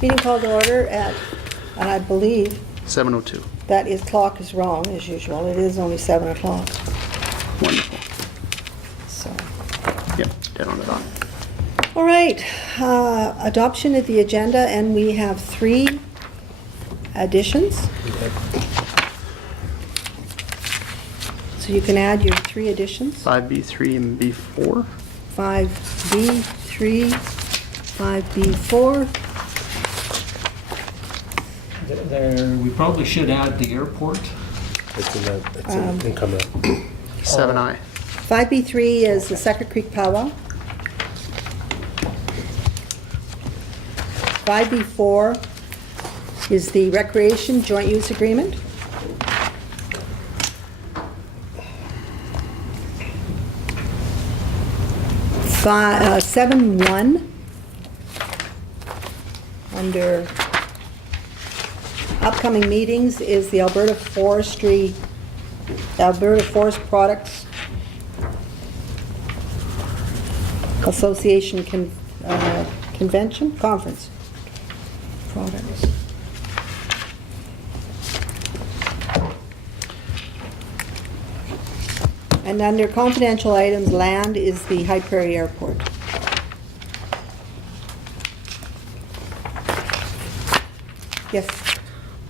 Meeting called to order at, and I believe 7:02. that his clock is wrong, as usual. It is only 7 o'clock, Wonderful. so. Yep, dead on the dot. All right, adoption of the agenda, and we have 3 additions. So you can add your 3 additions. 5B3 and B4. 5B3, 5B4. We probably should add the airport. It's in coming up. 7I. 5B3 is the Sucker Creek powwow. 5B4 is the recreation joint use agreement. 7.1 under upcoming meetings is the Alberta Forest Products Association Conference. Products. And under confidential items, land is the High Prairie Airport. Yes.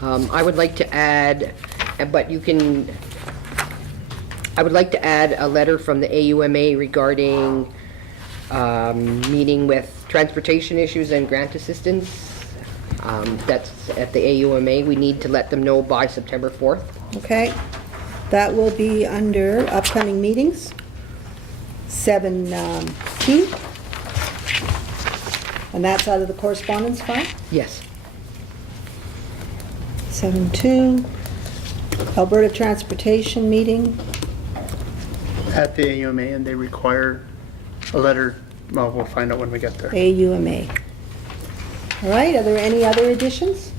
I would like to add, but you can, I would like to add a letter from the AUMA regarding meeting with transportation issues and grant assistance. That's at the AUMA. We need to let them know by September 4th. Okay. That will be under upcoming meetings. 7.2. And that's out of the correspondence file. Yes. 7.2. Alberta Transportation meeting. At the AUMA, and they require a letter. Well, we'll find out when we get there. AUMA. All right, are there any other additions?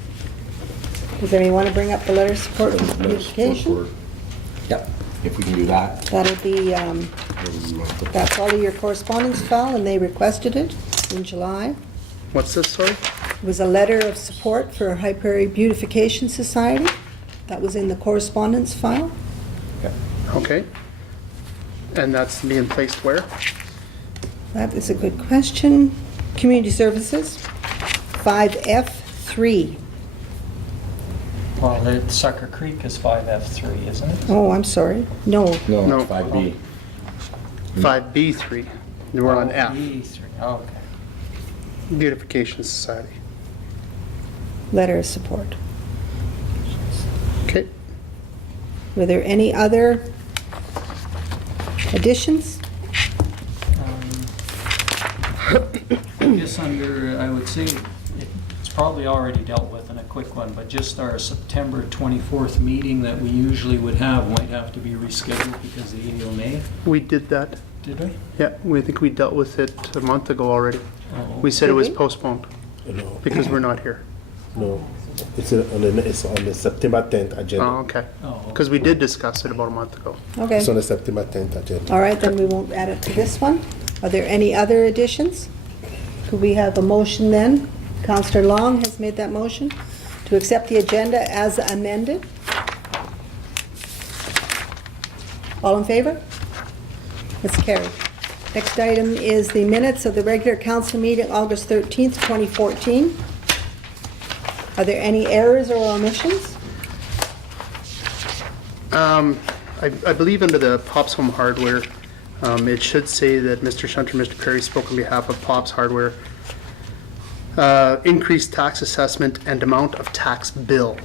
Does anyone want to bring up the letter of support of beautification? Yep, if we can do that. That'll be, that's all of your correspondence file, and they requested it in July. What's this, sorry? It was a letter of support for High Prairie Beautification Society. That was in the correspondence file. Yep. Okay. And that's being placed where? That is a good question. Community Services, 5F3. Well, the Sucker Creek is 5F3, isn't it? Oh, I'm sorry. No, No, No. it's 5B. 5B3. We're on F. B3, okay. Beautification Society. letter of support. Okay. Were there any other additions? I guess under, I would say, it's probably already dealt with in a quick one, but just our September 24th meeting that we usually would have might have to be rescheduled because of the AUMA. We did that. Did we? Yeah, we think we dealt with it a month ago already. Oh. We said Did it was we? postponed No, because we're not here. no. It's on the September 10th agenda. Oh, okay. Oh, Because we did discuss it about a month ago. Okay. It's on the September 10th agenda. All right, then we won't add it to this one. Are there any other additions? Could we have a motion then? Councillor Long has made that motion to accept the agenda as amended. All in favor? It's carried. Next item is the minutes of the regular council meeting, August 13th, 2014. Are there any errors or omissions? I believe under the Pops Home Hardware, it should say that Mr. Shunter and Mr. Perry spoke on behalf of Pops Hardware. Increased tax assessment and amount of tax bill.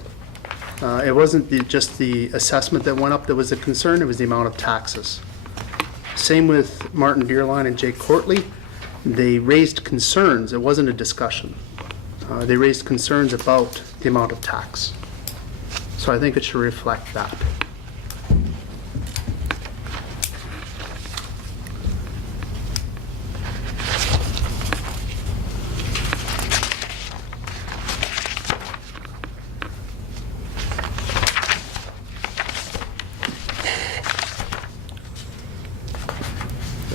It wasn't just the assessment that went up that was a concern, it was the amount of taxes. Same with Martin Deerline and Jake Courtley. They raised concerns, it wasn't a discussion. They raised concerns about the amount of tax. So I think it should reflect that.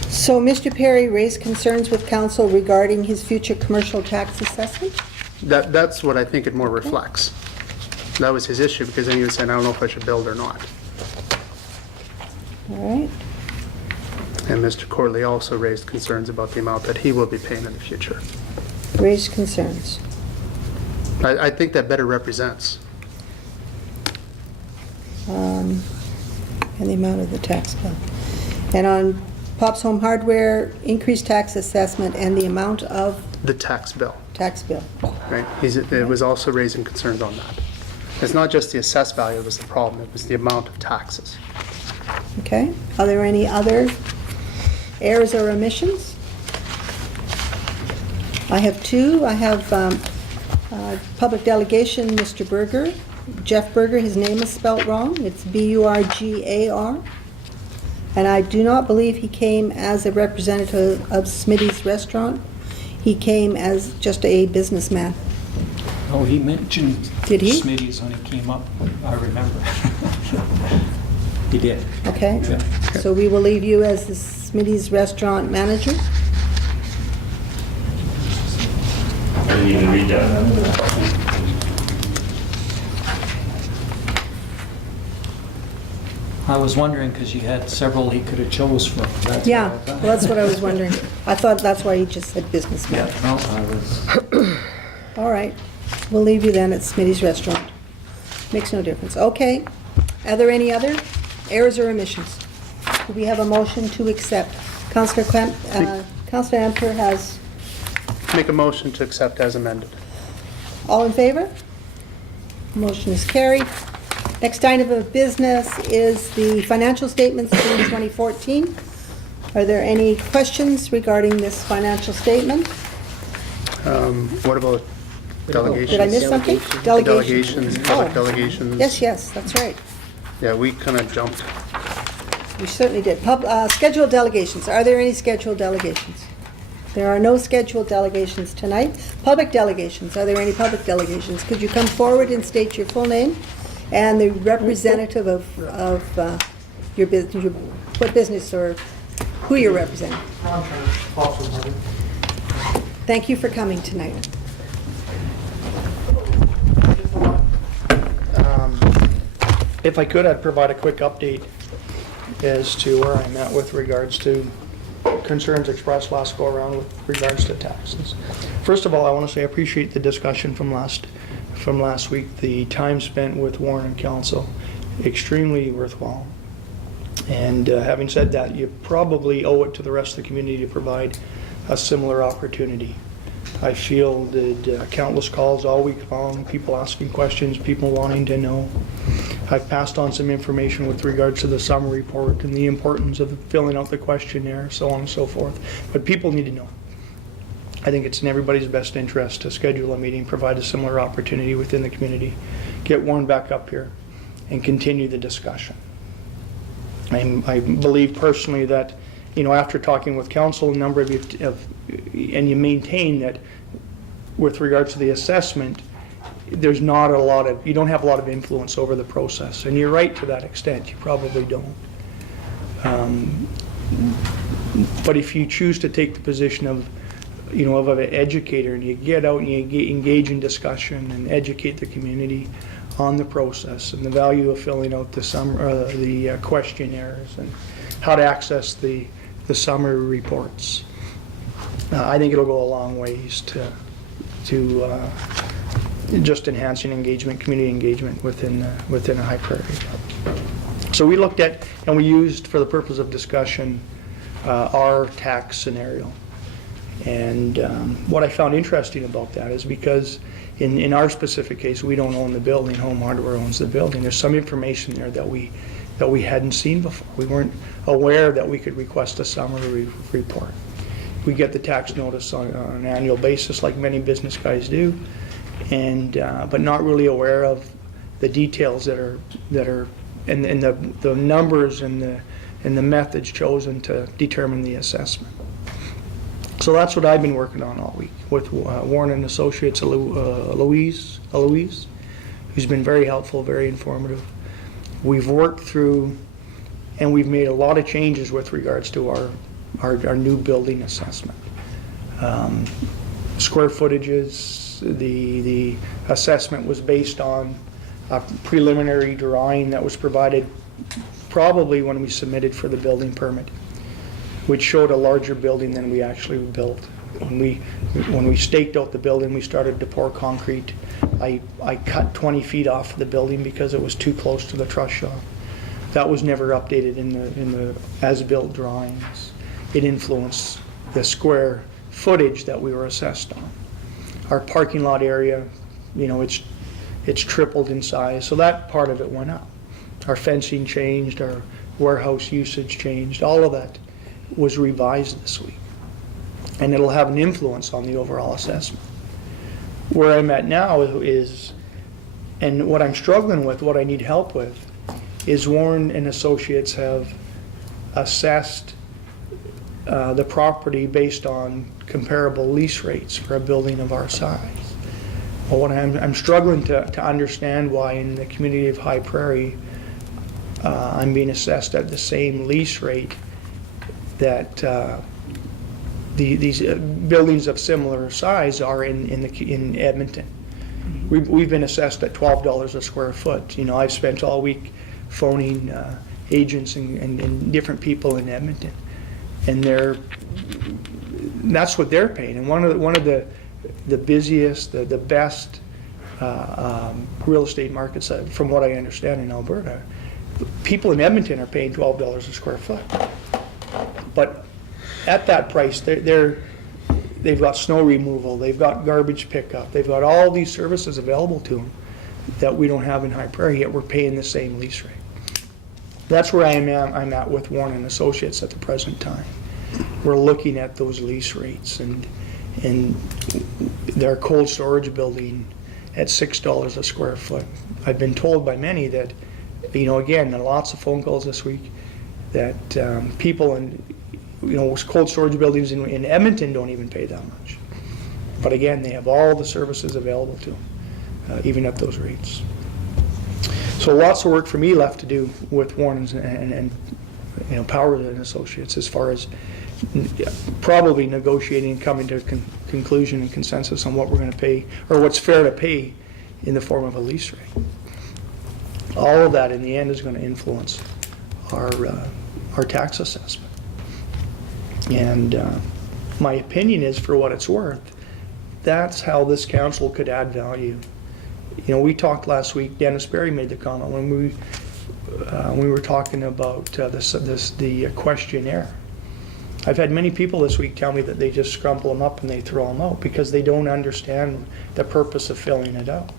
So Mr. Perry raised concerns with council regarding his future commercial tax assessment. That's what I think it more reflects. That was his issue, because then he was saying, I don't know if I should build or not. All right. And Mr. Corley also raised concerns about the amount that he will be paying in the future. Raised concerns. I think that better represents. And the amount of the tax bill. And on Pop's Home Hardware, increased tax assessment and the amount of The tax bill, tax bill. right? It was also raising concerns on that. It's not just the assessed value that was the problem, it was the amount of taxes. Okay. Are there any other errors or omissions? I have two. I have public delegation, Mr. Berger. Jeff Berger, his name is spelt wrong. It's B-U-R-G-A-R. And I do not believe he came as a representative of Smitty's Restaurant. He came as just a businessman. Oh, he mentioned Did he? Smitty's when he came up, I remember. He did. Okay? Yeah. So we will leave you as the Smitty's Restaurant manager. I didn't even read that. I was wondering, because you had several he could have chose from. That's Yeah, what I well, thought. that's what I was wondering. I thought that's why he just said businessman. Yeah, no, I was, All right, we'll leave you then at Smitty's Restaurant. Makes no difference. Okay, are there any other errors or omissions? Do we have a motion to accept? Councillor Councillor Emper has, Make a motion to accept as amended. all in favor? Motion is carried. Next item of business is the financial statements for 2014. Are there any questions regarding this financial statement? What about delegations? Did I miss something? Delegations, public Oh. delegations. Yes, that's right. Yeah, we kind of jumped. We certainly did. Scheduled delegations. Are there any scheduled delegations? There are no scheduled delegations tonight. Public delegations. Are there any public delegations? Could you come forward and state your full name and the representative of your business, what business or who you're representing? Thank you for coming tonight. If I could, I'd provide a quick update as to where I'm at with regards to concerns expressed last go around with regards to taxes. First of all, I want to say I appreciate the discussion from last week. The time spent with Warren and Council, extremely worthwhile. And having said that, you probably owe it to the rest of the community to provide a similar opportunity. I fielded countless calls all week long, people asking questions, people wanting to know. I've passed on some information with regards to the summer report and the importance of filling out the questionnaire, so on and so forth. But people need to know. I think it's in everybody's best interest to schedule a meeting, provide a similar opportunity within the community, get Warren back up here, and continue the discussion. I believe personally that, you know, after talking with council, a number of you, and you maintain that with regards to the assessment, there's not a lot of, you don't have a lot of influence over the process. And you're right to that extent, you probably don't. But if you choose to take the position of, you know, of an educator, and you get out and you engage in discussion and educate the community on the process and the value of filling out the questionnaires and how to access the summary reports, I think it'll go a long ways to just enhancing engagement, community engagement within a High Prairie. So we looked at, and we used for the purpose of discussion, our tax scenario. And what I found interesting about that is because in our specific case, we don't own the building, Home Hardware owns the building. There's some information there that we hadn't seen before. We weren't aware that we could request a summary report. We get the tax notice on an annual basis like many business guys do, and but not really aware of the details that are and the numbers and the methods chosen to determine the assessment. So that's what I've been working on all week with Warren and Associates, Eloise, who's been very helpful, very informative. We've worked through, and we've made a lot of changes with regards to our new building assessment. Square footages, the assessment was based on a preliminary drawing that was provided probably when we submitted for the building permit, which showed a larger building than we actually built. When we staked out the building, we started to pour concrete. I cut 20 feet off the building because it was too close to the truss shop. That was never updated in the as-built drawings. It influenced the square footage that we were assessed on. Our parking lot area, you know, it's tripled in size, so that part of it went up. Our fencing changed, our warehouse usage changed, all of that was revised this week. And it'll have an influence on the overall assessment. Where I'm at now is, and what I'm struggling with, what I need help with, is Warren and Associates have assessed the property based on comparable lease rates for a building of our size. Well, what I'm struggling to understand why in the community of High Prairie, I'm being assessed at the same lease rate that these buildings of similar size are in Edmonton. We've been assessed at $12 a square foot. You know, I've spent all week phoning agents and different people in Edmonton, and that's what they're paying. And one of the busiest, the best real estate markets, from what I understand in Alberta, people in Edmonton are paying $12 a square foot. But at that price, they've got snow removal, they've got garbage pickup, they've got all these services available to them that we don't have in High Prairie, yet we're paying the same lease rate. That's where I'm at with Warren and Associates at the present time. We're looking at those lease rates, and their cold storage building at $6 a square foot. I've been told by many that, you know, again, lots of phone calls this week, that people in, you know, cold storage buildings in Edmonton don't even pay that much. But again, they have all the services available to them, even at those rates. So lots of work for me left to do with Warren and you know, Power and Associates, as far as probably negotiating and coming to a conclusion and consensus on what we're going to pay, or what's fair to pay in the form of a lease rate. All of that in the end is going to influence our tax assessment. And my opinion is, for what it's worth, that's how this council could add value. You know, we talked last week, Dennis Berry made the comment when we were talking about the questionnaire. I've had many people this week tell me that they just scrumple them up and they throw them out because they don't understand the purpose of filling it out.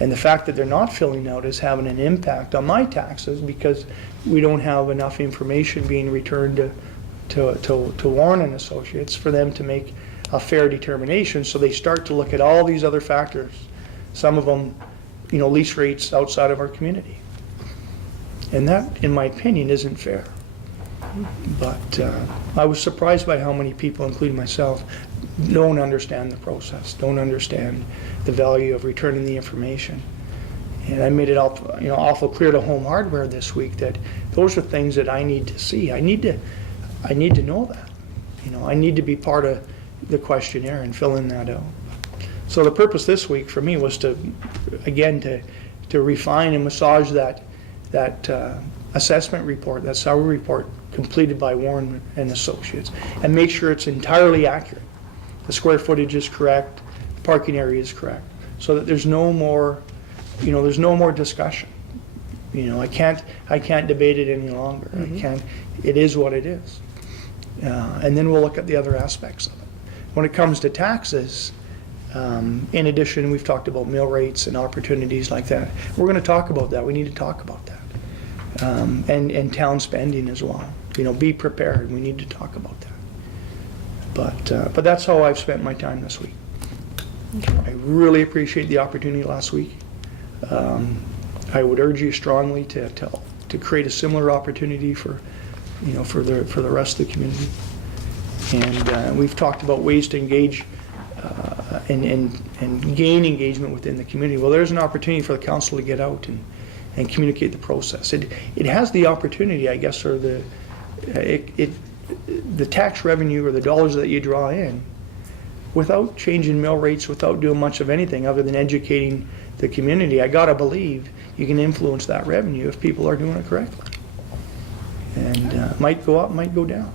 And the fact that they're not filling out is having an impact on my taxes, because we don't have enough information being returned to Warren and Associates for them to make a fair determination. So they start to look at all these other factors, some of them, you know, lease rates outside of our community. And that, in my opinion, isn't fair. But I was surprised by how many people, including myself, don't understand the process, don't understand the value of returning the information. And I made it awful clear to Home Hardware this week that those are things that I need to see. I need to know that. You know, I need to be part of the questionnaire and filling that out. So the purpose this week for me was to refine and massage that assessment report, that salary report completed by Warren and Associates, and make sure it's entirely accurate. The square footage is correct, the parking area is correct, so that there's no more, you know, there's no more discussion. You know, I can't debate it any longer. Mm-hmm. It is what it is. And then we'll look at the other aspects of it. When it comes to taxes, in addition, we've talked about mill rates and opportunities like that. We're going to talk about that. We need to talk about that. And town spending as well. You know, be prepared. We need to talk about that. But that's how I've spent my time this week. Okay. I really appreciate the opportunity last week. I would urge you strongly to create a similar opportunity for the rest of the community. And we've talked about ways to engage and gain engagement within the community. Well, there's an opportunity for the council to get out and communicate the process. It has the opportunity, I guess, or the tax revenue or the dollars that you draw in without changing mill rates, without doing much of anything other than educating the community, I gotta believe you can influence that revenue if people are doing it correctly. And might go up, might go down.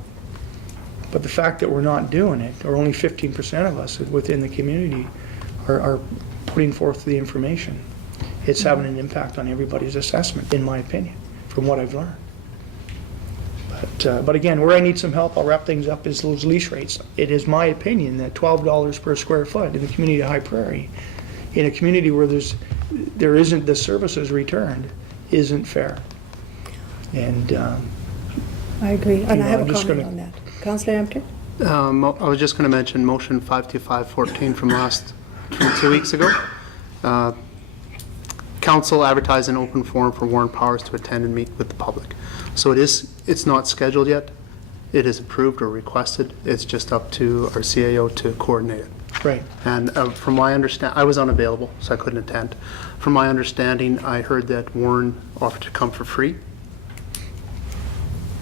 But the fact that we're not doing it, or only 15% of us within the community are putting forth the information, it's having an impact on everybody's assessment, in my opinion, from what I've learned. But again, where I need some help, I'll wrap things up, is those lease rates. It is my opinion that $12 per square foot in the community of High Prairie, in a community where there isn't the services returned, isn't fair. And I agree, and I have I'm a just comment gonna- on that. Councillor Hampton? I was just going to mention motion 52514 from 2 weeks ago. Council advertised an open forum for Warren Powers to attend and meet with the public. So it's not scheduled yet. It is approved or requested. It's just up to our CAO to coordinate it. right, And from my understanding, I was unavailable, so I couldn't attend. From my understanding, I heard that Warren offered to come for free,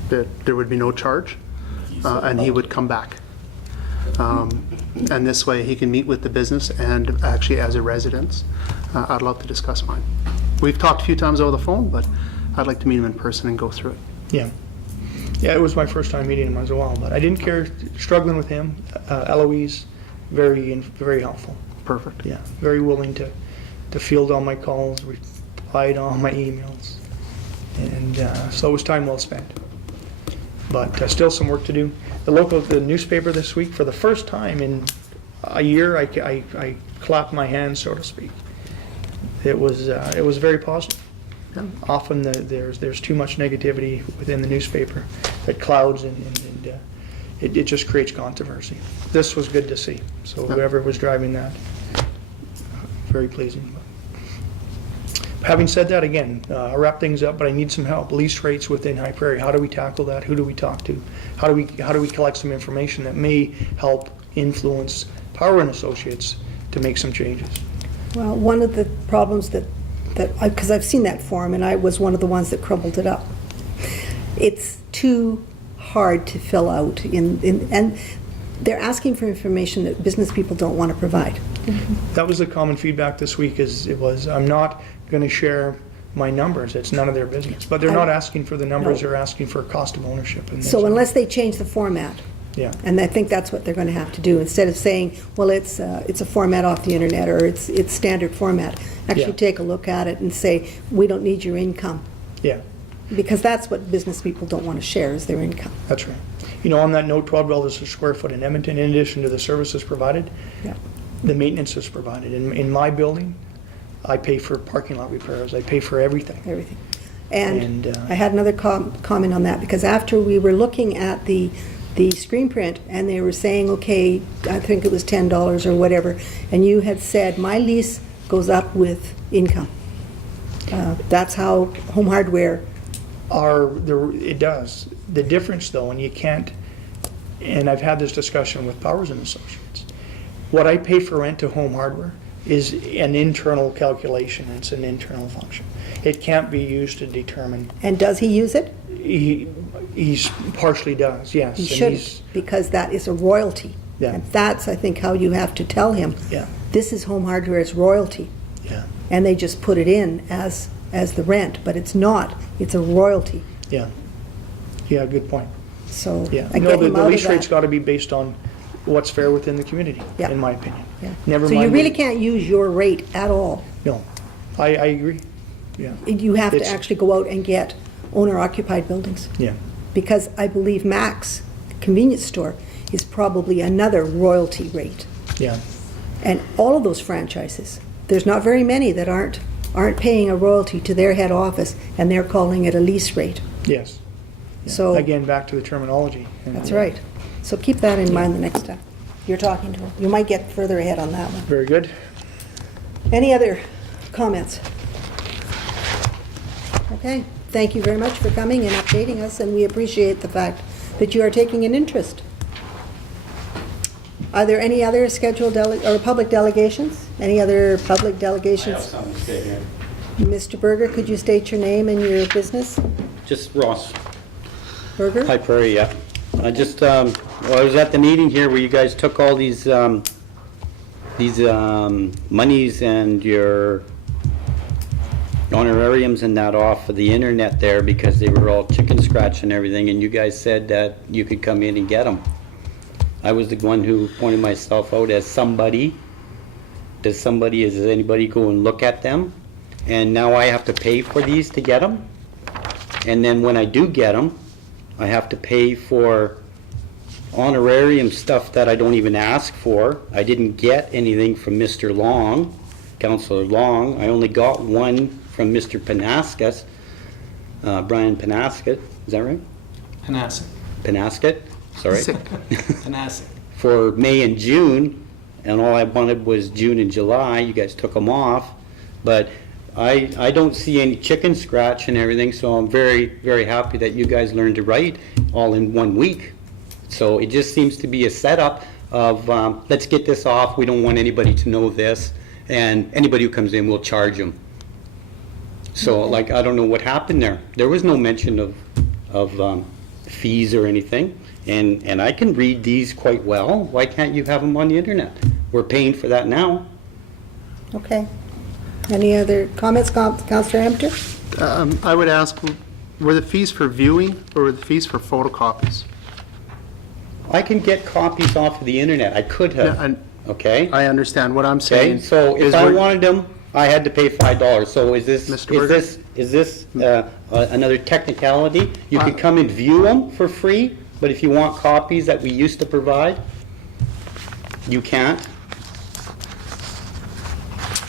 that there would be no charge, and he would come back. And this way, he can meet with the business and actually as a resident. I'd love to discuss mine. We've talked a few times over the phone, but I'd like to meet him in person and go through it. yeah. Yeah, it was my first time meeting him as well, but I didn't care, struggling with him. Eloise, very helpful. Perfect. Yeah, very willing to field all my calls, replied all my emails. And so it was time well spent. But still some work to do. The newspaper this week, for the first time in a year, I clapped my hands, so to speak. It was very positive. Often there's too much negativity within the newspaper that clouds and it just creates controversy. This was good to see. So whoever was driving that, very pleasing. Having said that, again, I'll wrap things up, but I need some help. Lease rates within High Prairie. How do we tackle that? Who do we talk to? How do we collect some information that may help influence Power and Associates to make some changes? Well, one of the problems because I've seen that form, and I was one of the ones that crumbled it up. It's too hard to fill out, and they're asking for information that business people don't want to provide. That was the common feedback this week. I'm not going to share my numbers. It's none of their business. But they're not asking for the numbers. No. They're asking for cost of ownership. And So unless they change the format, yeah, and I think that's what they're going to have to do, instead of saying, well, it's a format off the internet, or it's standard format, actually Yeah. take a look at it and say, we don't need your income. yeah, Because that's what business people don't want to share, is their income. that's right. On that note, $12 a square foot in Edmonton, in addition to the services provided, Yeah. the maintenance is provided. In my building, I pay for parking lot repairs. I pay for everything. Everything. And And, I had another comment on that, because after we were looking at the screen print, and they were saying, okay, I think it was $10 or whatever, and you had said, my lease goes up with income. That's how Home Hardware, It does. The difference, though, and you can't, and I've had this discussion with Powers and Associates, what I pay for rent to Home Hardware is an internal calculation. It's an internal function. It can't be used to determine. and does he use it? He's partially does, yes. He and shouldn't, because that is a royalty. Yeah. And that's, I think, how you have to tell him. Yeah. This is Home Hardware's royalty. Yeah, And they just put it in as the rent, but it's not. It's a royalty. yeah. Yeah, good point. So Yeah. I No, get him the out of lease rate's that. got to be based on what's fair within the community, Yeah. in my opinion. Yeah. Never So you mind really the- can't use your rate at all. No, I agree. Yeah, You have to It's- actually go out and get owner-occupied buildings. yeah, Because I believe Mac's convenience store is probably another royalty rate. yeah. And all of those franchises, there's not very many that aren't paying a royalty to their head office, and they're calling it a lease rate. Yes. So, Again, back to the terminology. that's right. So keep that in mind the next time you're talking to them. You might get further ahead on that one. Very good. Any other comments? Okay, thank you very much for coming and updating us, and we appreciate the fact that you are taking an interest. Are there any other scheduled or public delegations? Any other public delegations? something to say here. Mr. Berger, could you state your name and your business? Just Ross, Berger? High Prairie, yeah. I just, I was at the meeting here where you guys took all these these monies and your honorariums and that off of the internet there because they were all chicken scratch and everything, and you guys said that you could come in and get them. I was the one who pointed myself out as somebody. Does anybody go and look at them? And now I have to pay for these to get them? And then when I do get them, I have to pay for honorarium stuff that I don't even ask for. I didn't get anything from Mr. Long, Councillor Long. I only got one from Mr. Penascus, Brian Penascus, is that right? Penascus, sorry. Panasic. For May and June, and all I wanted was June and July. You guys took them off, but I don't see any chicken scratch and everything, so I'm very, very happy that you guys learned to write all in 1 week. So it just seems to be a setup of, let's get this off, we don't want anybody to know this, and anybody who comes in, we'll charge them. So, like, I don't know what happened there. There was no mention of fees or anything, and I can read these quite well. Why can't you have them on the internet? We're paying for that now. Okay. Any other comments, Councillor Hampton? I would ask, were the fees for viewing or were the fees for photocopies? I can get copies off of the internet. I could Yeah, have, and okay? I understand. What I'm Okay, saying so if is I we're- wanted them, I had to pay $5. So is Mr. Berger? this another technicality? You can come and view them for free, but if you want copies that we used to provide, you can't?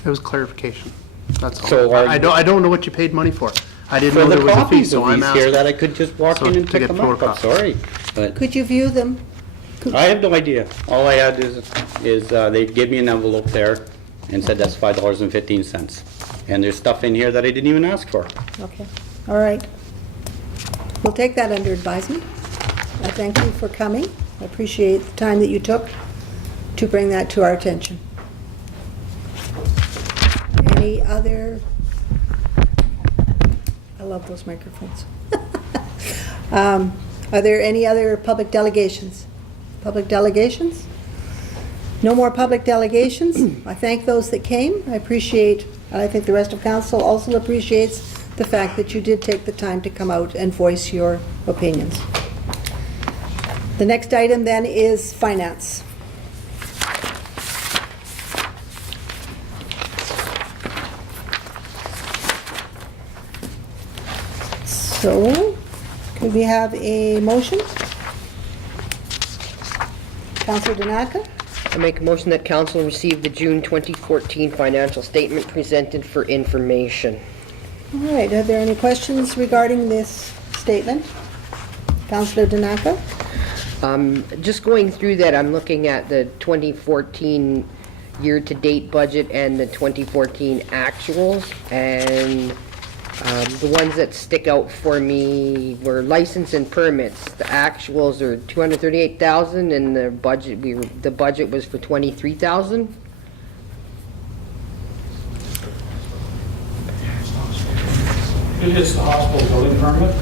It was clarification. That's all. So are I you- don't know what you paid money for. I didn't For know the there was a fee, copies so of I'm these here asking. that I could just walk So in and to pick get them up. I'm photocopies. sorry, but Could you view them? I have no idea. All I had is they gave me an envelope there and said that's $5.15. And there's stuff in here that I didn't even ask for. Okay, all right. We'll take that under advisement. I thank you for coming. I appreciate the time that you took to bring that to our attention. Any other? I love those microphones. Are there any other public delegations? Public delegations? No more public delegations. I thank those that came. I appreciate, and I think the rest of council also appreciates the fact that you did take the time to come out and voice your opinions. The next item then is finance. So, could we have a motion? Councillor Danaka? I make a motion that council receive the June 2014 financial statement presented for information. All right, are there any questions regarding this statement? Councillor Danaka? Just going through that, I'm looking at the 2014 year-to-date budget and the 2014 actuals, and the ones that stick out for me were license and permits. The actuals are $238,000, and the budget was for $23,000. It is the hospital building permit.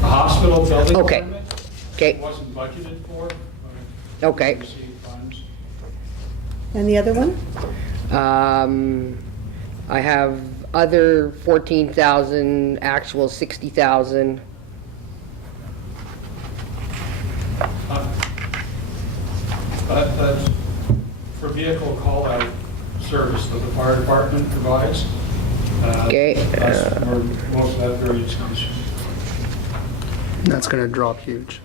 The hospital building Okay. permit Okay, wasn't budgeted for. okay. Received funds. And the other one? I have other 14,000, actual 60,000. That's for vehicle call-out service that the fire department provides. Okay. That's where most of that variance comes from. That's going to drop huge.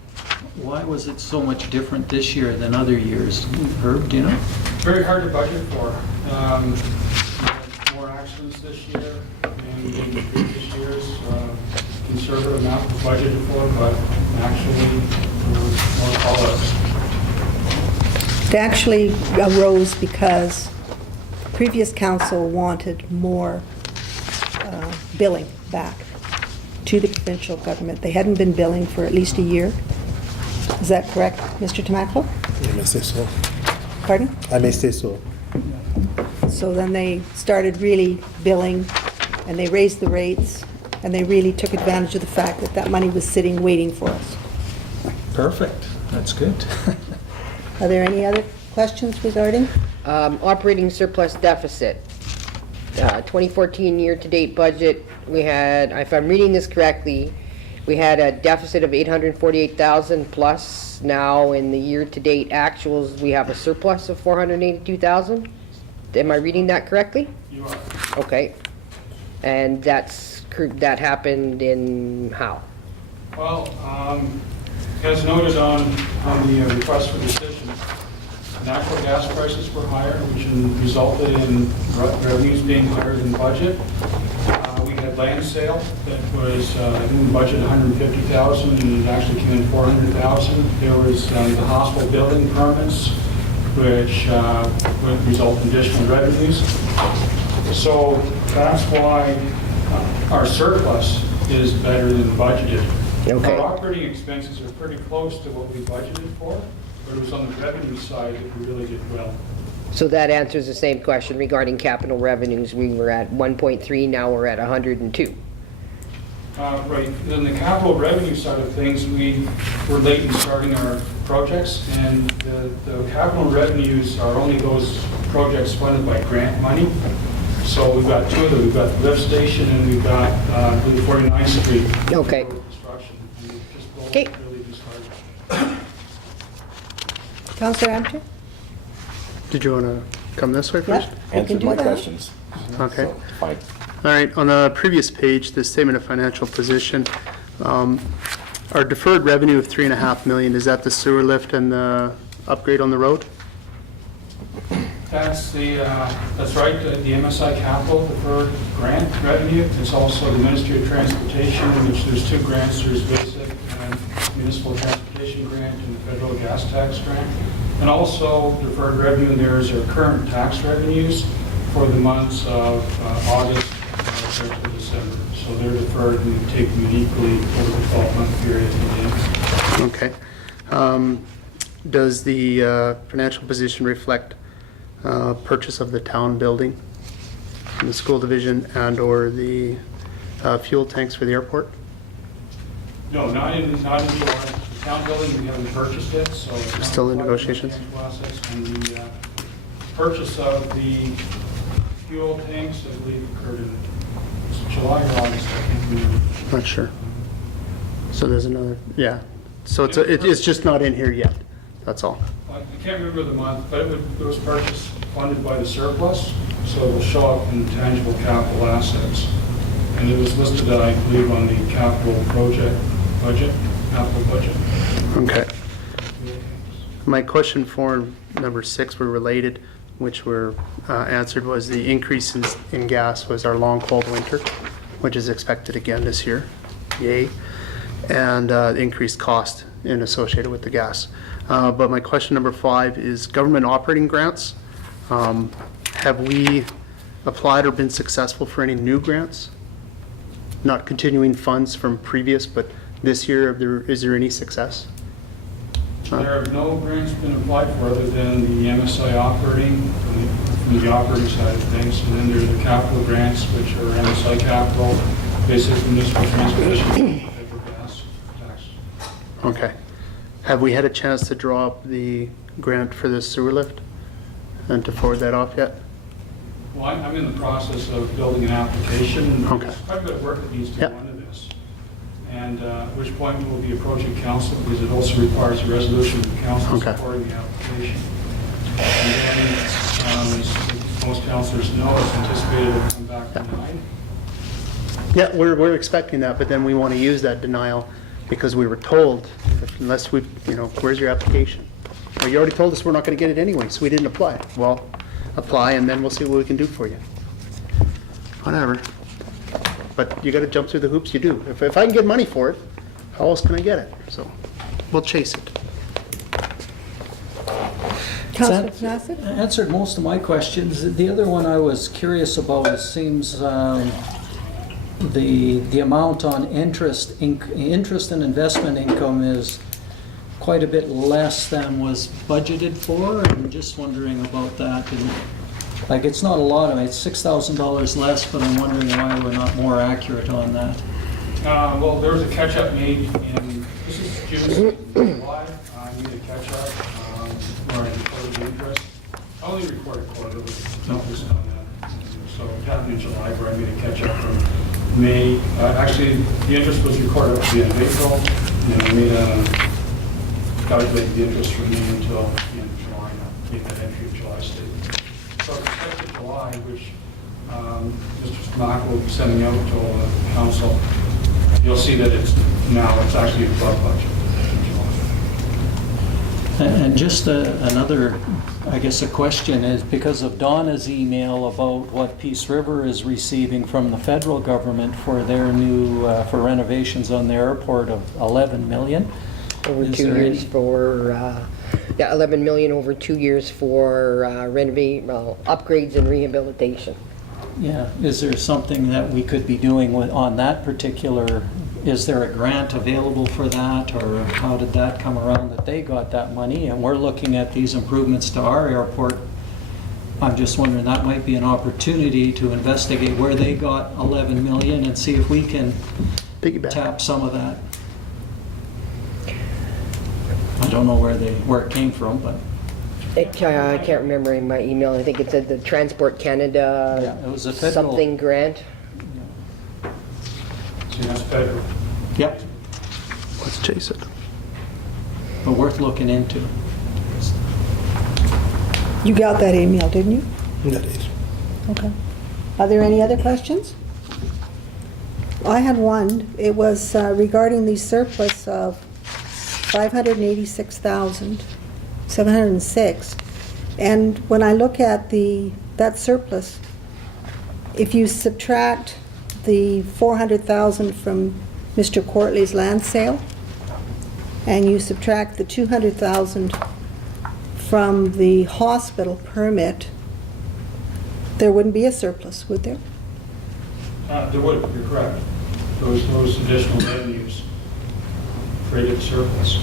Why was it so much different this year than other years? Herb, do you know? Very hard to budget for. We had more accidents this year and in previous years. Conservative amount was budgeted for, but actually there was more call-outs. It actually arose because previous council wanted more billing back to the provincial government. They hadn't been billing for at least a year. Is that correct, Mr. Tomaco? I may say so. Pardon? I may say so. So then they started really billing, and they raised the rates, and they really took advantage of the fact that that money was sitting waiting for us. Perfect. That's good. Are there any other questions regarding? Operating surplus deficit. 2014 year-to-date budget, we had, if I'm reading this correctly, we had a deficit of 848,000 plus. Now in the year-to-date actuals, we have a surplus of 482,000. Am I reading that correctly? You are. Okay. And that happened in how? Well, as noted on the request for decision, natural gas prices were higher, which resulted in revenues being higher than budget. We had land sale that was, I think we budgeted 150,000 and it actually came in 400,000. There was the hospital building permits, which would result in additional revenues. So that's why our surplus is better than budgeted. Okay. Our operating expenses are pretty close to what we budgeted for, but it was on the revenue side that we really did well. So that answers the same question regarding capital revenues. We were at 1.3, now we're at 102. Right, then the capital revenue side of things, we were late in starting our projects, and the capital revenues are only those projects funded by grant money. So we've got two of them. We've got the lift station and we've got, I believe, 49th Street. Okay. Construction. And we've just both Okay. really been started. Councillor Abcher? Did you want to come this way first? Yep, you can Answered do my that. questions. Okay. So, fine. All right, on the previous page, the statement of financial position, our deferred revenue of 3.5 million, is that the sewer lift and the upgrade on the road? That's right, the MSI capital deferred grant revenue. It's also the Ministry of Transportation, in which there's two grants. There's basic and municipal transportation grant and the federal gas tax grant. And also deferred revenue in there is our current tax revenues for the months of August to December. So they're deferred and we take them equally over the 12-month period at the end. Okay. Does the financial position reflect purchase of the town building, the school division, and/or the fuel tanks for the airport? No, not in the town building, we haven't purchased it, so. it's not Still in reflected negotiations? the process. And the purchase of the fuel tanks, I believe, occurred in July or August, I can't remember. Not sure. So there's another, yeah. So it's just not in here yet, that's all. I can't remember the month, but it was purchased, funded by the surplus, so it will show up in tangible capital assets. And it was listed, I believe, on the capital budget. Okay. My question for number 6 were related, which were answered, was the increase in gas was our long cold winter, which is expected again this year, yay, and increased cost associated with the gas. But my question number 5 is government operating grants. Have we applied or been successful for any new grants? Not continuing funds from previous, but this year, is there any success? There have no grants been applied for other than the MSI operating, from the operating side of things. And then there's the capital grants, which are MSI capital, basic municipal transportation, federal gas tax. Okay. Have we had a chance to draw up the grant for the sewer lift and to forward that off yet? Well, I'm in the process of building an application. Okay. There's quite a bit of work that needs to Yep. go into this. And at which point we'll be approaching council, because it also requires a resolution from council Okay. supporting the application. And then, as most councilors know, it's anticipated to come back tonight. Yeah, we're expecting that, but then we want to use that denial because we were told, unless we, where's your application? Well, you already told us we're not going to get it anyway, so we didn't apply. Well, apply and then we'll see what we can do for you. Whatever. But you got to jump through the hoops you do. If I can get money for it, how else can I get it? So we'll chase it. Councillor That Bassett? answered most of my questions. The other one I was curious about, it seems the amount on interest and investment income is quite a bit less than was budgeted for. I'm just wondering about that. And, it's not a lot of it, it's $6,000 less, but I'm wondering why we're not more accurate on that. Well, there was a catch-up made in, this is June, July, we made a catch-up, where I deferred the interest. only recorded quarterly, nothing's on that. So it happened in July, where I made a catch up from May. Actually, the interest was recorded at the end of April, and I made calculated the interest from May until the end of July, and I gave that entry of July statement. So with respect to July, which Mr. Smack will be sending out to all the council, you'll see that it's actually above budget in July. And just another, I guess, a question is because of Donna's email about what Peace River is receiving from the federal government for their new, for renovations on the airport of 11 million. Over Is 2 there years any- for, 11 million over 2 years for upgrades and rehabilitation. Yeah, is there something that we could be doing on that particular, is there a grant available for that, or how did that come around that they got that money? And we're looking at these improvements to our airport. I'm just wondering, that might be an opportunity to investigate where they got 11 million and see if we can Piggyback. tap some of that. I don't know where it came from, but I can't remember in my email. I think it said the Transport Canada yeah, it was a federal. something grant. So that's federal. Yep, Let's chase it. but worth looking into. You got that email, didn't you? That is. Okay. Are there any other questions? I had one. It was regarding the surplus of $586,706. And when I look at that surplus, if you subtract the $400,000 from Mr. Courtley's land sale, and you subtract the $200,000 from the hospital permit, there wouldn't be a surplus, would there? There would, you're correct. Those additional revenues created surplus.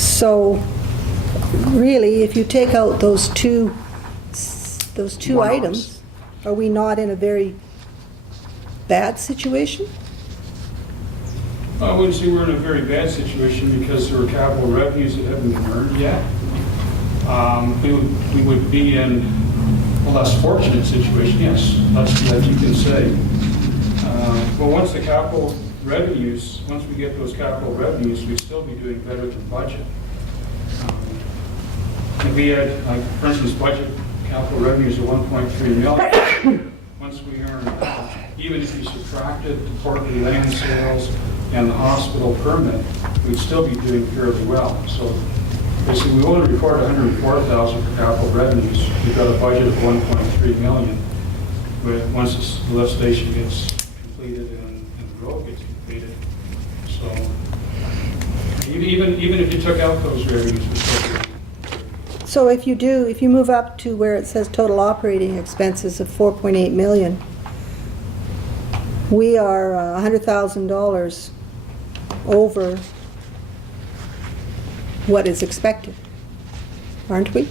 So really, if you take out those two One-offs. items, are we not in a very bad situation? I wouldn't say we're in a very bad situation because there are capital revenues that haven't been earned yet. We would be in a less fortunate situation, yes, that you can say. But once the capital revenues, once we get those capital revenues, we'd still be doing better than budget. If we had, like, for instance, budget capital revenues of 1.3 million, once we earn, even if you subtracted the Portland land sales and the hospital permit, we'd still be doing fairly well. So basically, we only record 104,000 for capital revenues. We've got a budget of 1.3 million. But once the lift station gets completed and the road gets completed, so even if you took out those revenues, we're still doing. So if you move up to where it says total operating expenses of 4.8 million, we are $100,000 over what is expected, aren't we?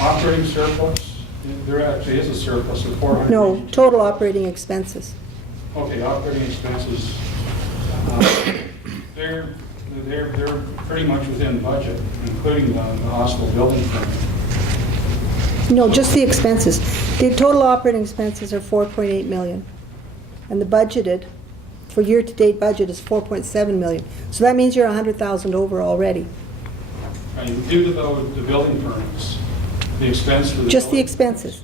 Operating surplus, there actually is a surplus of 400. No, total operating expenses. Okay, operating expenses, they're pretty much within budget, including the hospital building permit. No, just the expenses. The total operating expenses are 4.8 million. And the budgeted, for year-to-date budget is 4.7 million. So that means you're 100,000 over already. Right, due to the building permits, the expense for the Just the building expenses.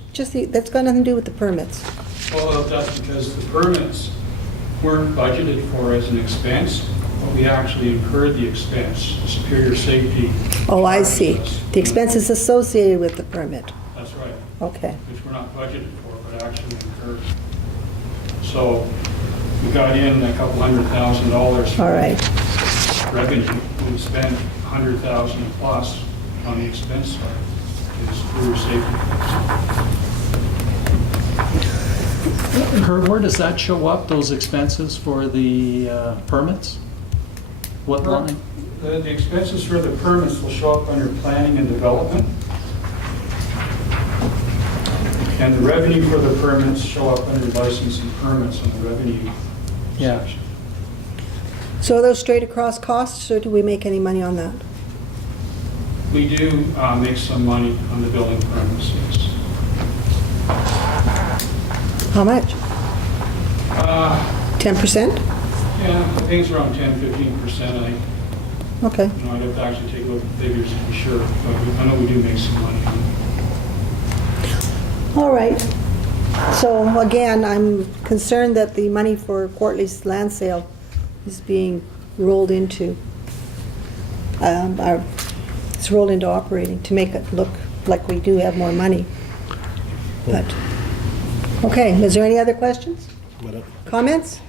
That's got nothing to do with the permits. permits. Well, that's because the permits weren't budgeted for as an expense, but we actually incurred the expense, Superior Safety. Oh, I see. charges us. The expenses associated with the permit. That's right. Okay. Which we're not budgeted for, but actually incurred. So we got in a couple $100,000 All right. revenue. We spent 100,000 plus on the expense side. It's through safety. Herb, where does that show up, those expenses for the permits? What line? The expenses for the permits will show up under planning and development. And the revenue for the permits show up under licensing permits on the revenue Yeah. section. So are those straight across costs, or do we make any money on that? We do make some money on the building permits, yes. How much? 10%? Yeah, I think it's around 10-15%. Okay. I'd have to actually take a look at the figures to be sure, but I know we do make some money on it. All right. So again, I'm concerned that the money for Quartley's land sale is being rolled into, it's rolled into operating to make it look like we do have more money. But, okay, is there any other questions? Madam, Comments?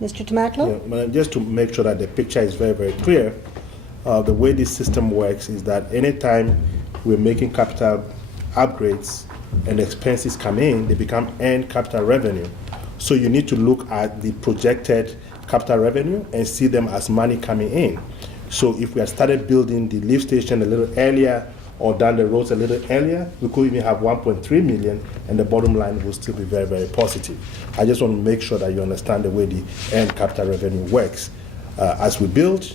Mr. Tomato? yeah, Madam, just to make sure that the picture is very, very clear, the way this system works is that anytime we're making capital upgrades and expenses come in, they become earned capital revenue. So you need to look at the projected capital revenue and see them as money coming in. So if we had started building the lift station a little earlier or down the roads a little earlier, we could even have 1.3 million and the bottom line will still be very, very positive. I just want to make sure that you understand the way the earned capital revenue works. As we build,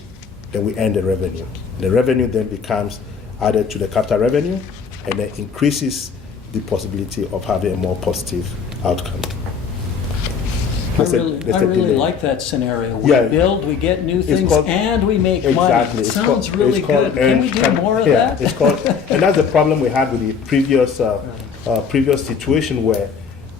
then we earn the revenue. The revenue then becomes added to the capital revenue and then increases the possibility of having a more positive outcome. I really like that scenario. We Yeah. build, we get new It's things, called- and we make money. Exactly. It It's sounds called- really it's called good. Can we do earned more of yeah, that? It's called, and that's the problem we had with the previous situation where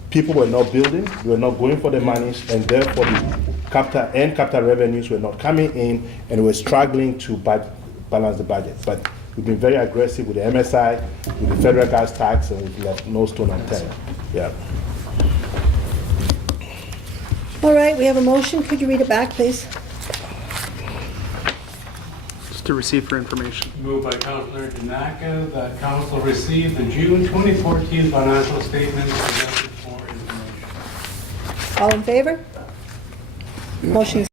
people were not building, they were not going for the monies, and therefore the capital revenues were not coming in, and we were struggling to balance the budget. But we've been very aggressive with the MSI, with the federal gas tax, and we've left no stone unturned. Yeah. All right, we have a motion. Could you read it back, please? Just to receive for information. Moved by Councillor Danaka that council receive the June 2014 financial statements presented for information. All in favor? Motion